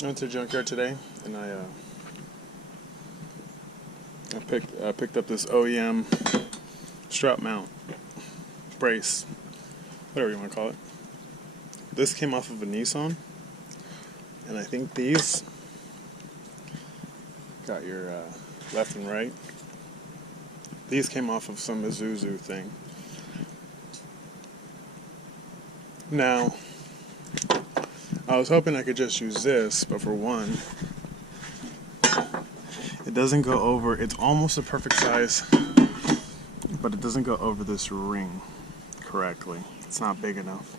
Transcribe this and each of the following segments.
I went to the junkyard today, and I picked up this OEM strut mount brace, whatever you want to call it. This came off of a Nissan, and I think these got your left and right. These came off of some Isuzu thing. Now, I was hoping I could just use this, but for one, it doesn't go over, it's almost a perfect size, but it doesn't go over this ring correctly. It's not big enough.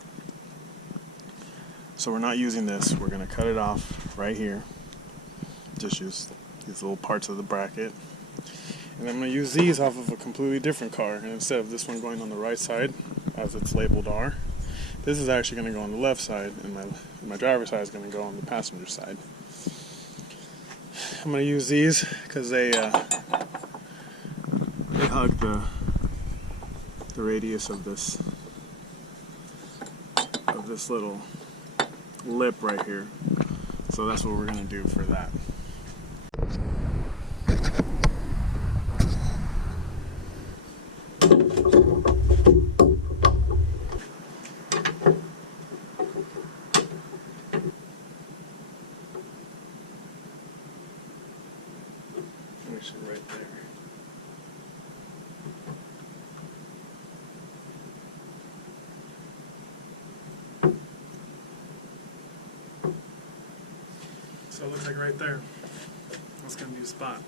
So we're not using this. We're going to cut it off right here. Just use these little parts of the bracket. And I'm going to use these off of a completely different car. And instead of this one going on the right side, as it's labeled R, this is actually going to go on the left side, and my driver's side is going to go on the passenger side. I'm going to use these because they hug the radius of this little lip right here. So that's what we're going to do for that. Right there. So it looks like right there. That's going to be a spot.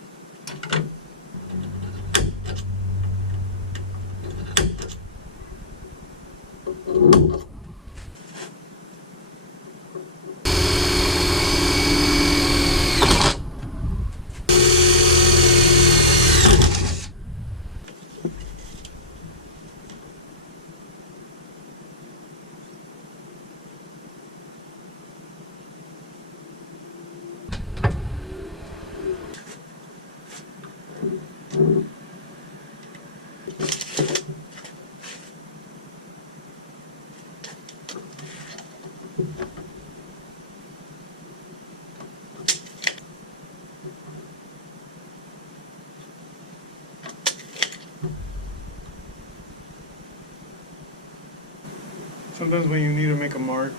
Sometimes when you need to make a mark,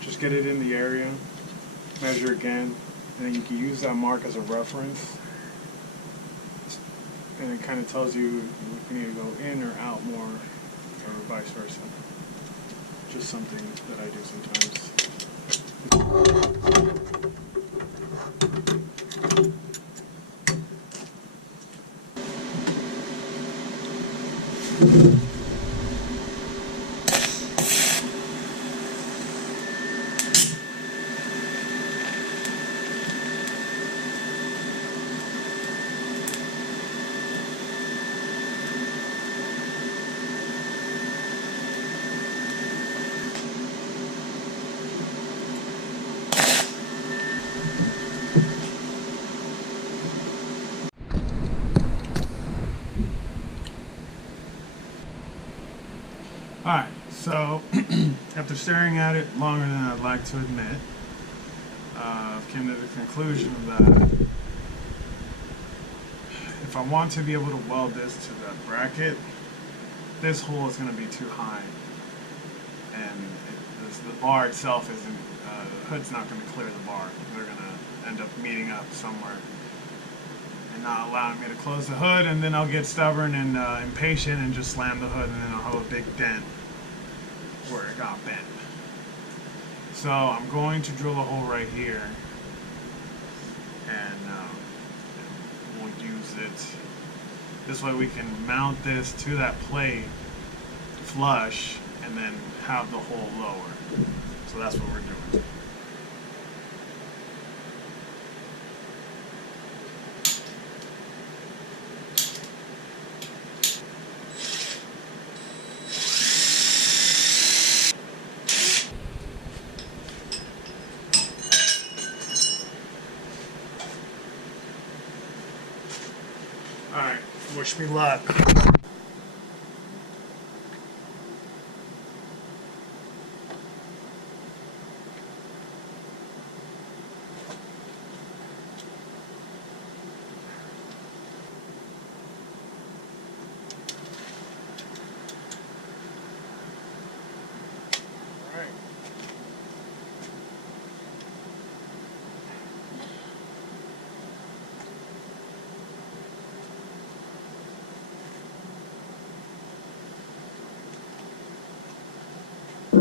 just get it in the area, measure again, and then you can use that mark as a reference. And it kind of tells you if you need to go in or out more, or vice versa. Just something that I do sometimes. Alright, so after staring at it longer than I'd like to admit, I've come to the conclusion that if I want to be able to weld this to that bracket, this hole is going to be too high, and the bar itself isn't, the hood's not going to clear the bar. They're going to end up meeting up somewhere and not allowing me to close the hood, and then I'll get stubborn and impatient and just slam the hood, and then I'll have a big dent where it got bent. So I'm going to drill a hole right here, and we'll use it. This way we can mount this to that plate flush and then have the hole lower. So that's what we're doing. Alright, wish me luck.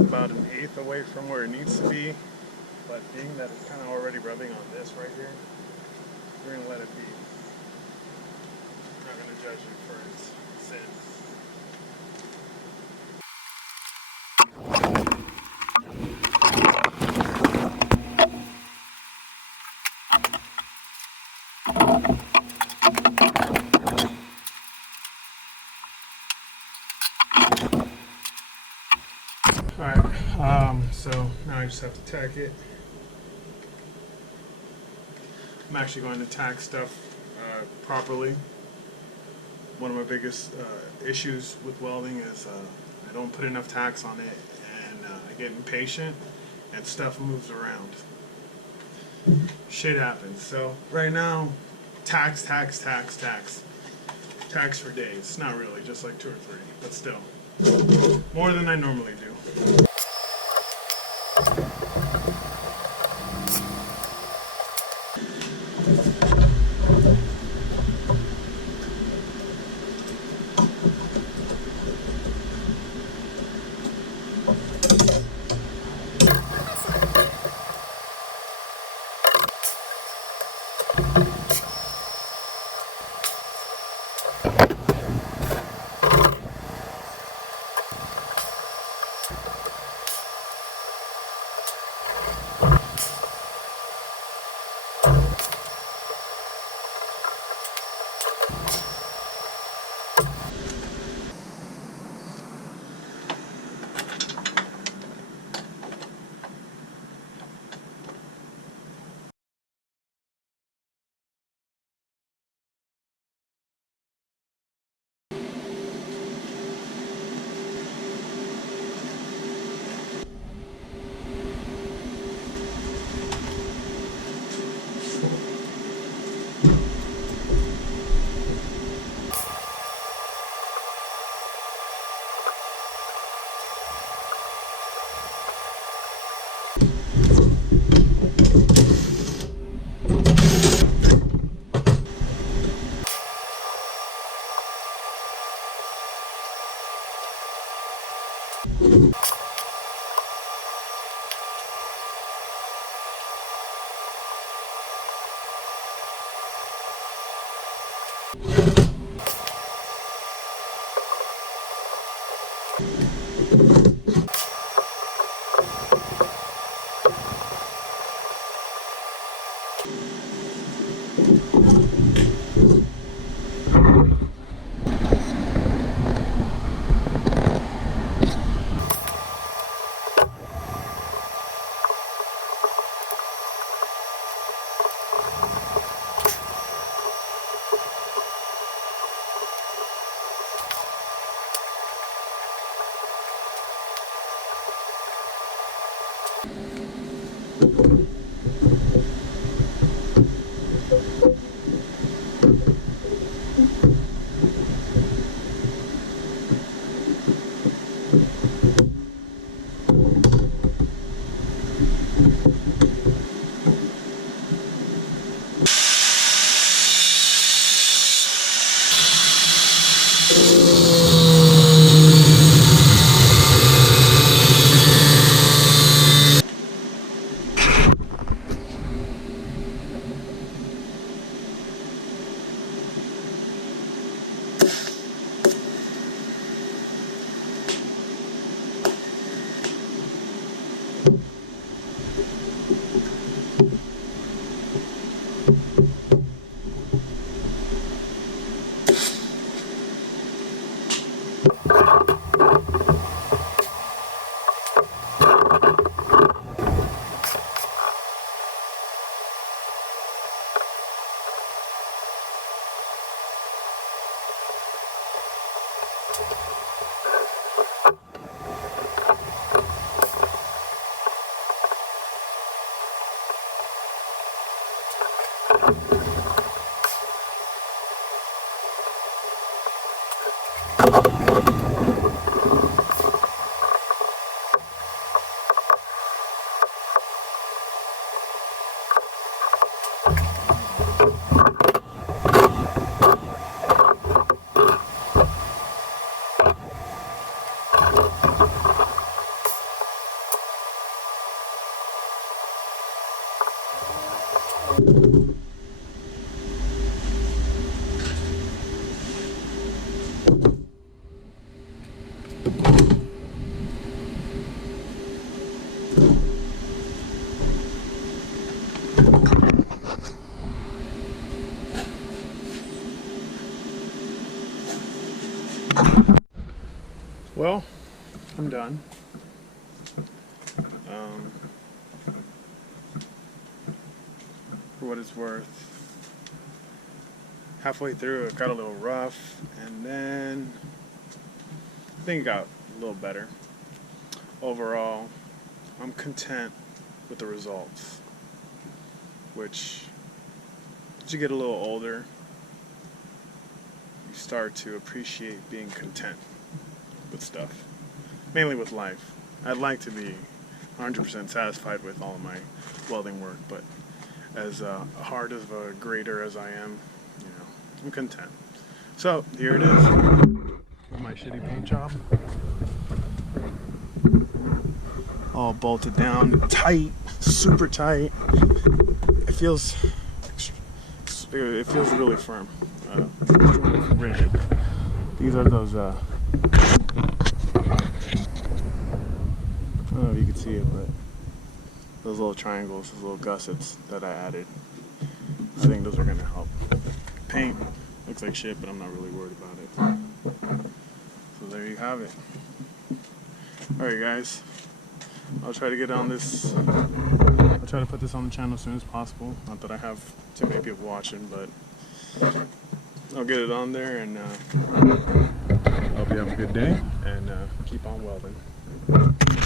about 1/8 away from where it needs to be, but being that it's kind of already rubbing on this right here, we're going to let it be. I'm not going to judge it for its sins. Alright, so now I just have to tack it. I'm actually going to tack stuff properly. One of my biggest issues with welding is I don't put enough tacks on it, and I get impatient and stuff moves around. Shit happens. So right now, tacks for days. Not really, just like 2 or 3, but still. More than I normally do. Well, I'm done. For what it's worth, halfway through it got a little rough, and then I think it got a little better. Overall, I'm content with the results, which as you get a little older, you start to appreciate being content with stuff, mainly with life. I'd like to be 100% satisfied with all of my welding work, but as hard of a grader as I am, you know, I'm content. So here it is, my shitty paint job, all bolted down, tight, super tight. It feels really firm, rigid. These are those. I don't know if you can see it, but those little triangles, those little gussets that I added, I think those are going to help. Paint looks like shit, but I'm not really worried about it. So there you have it. Alright guys, I'll try to get on this, I'll try to put this on the channel as soon as possible. Not that I have too many people watching, but I'll get it on there, and I hope you have a good day, and keep on welding.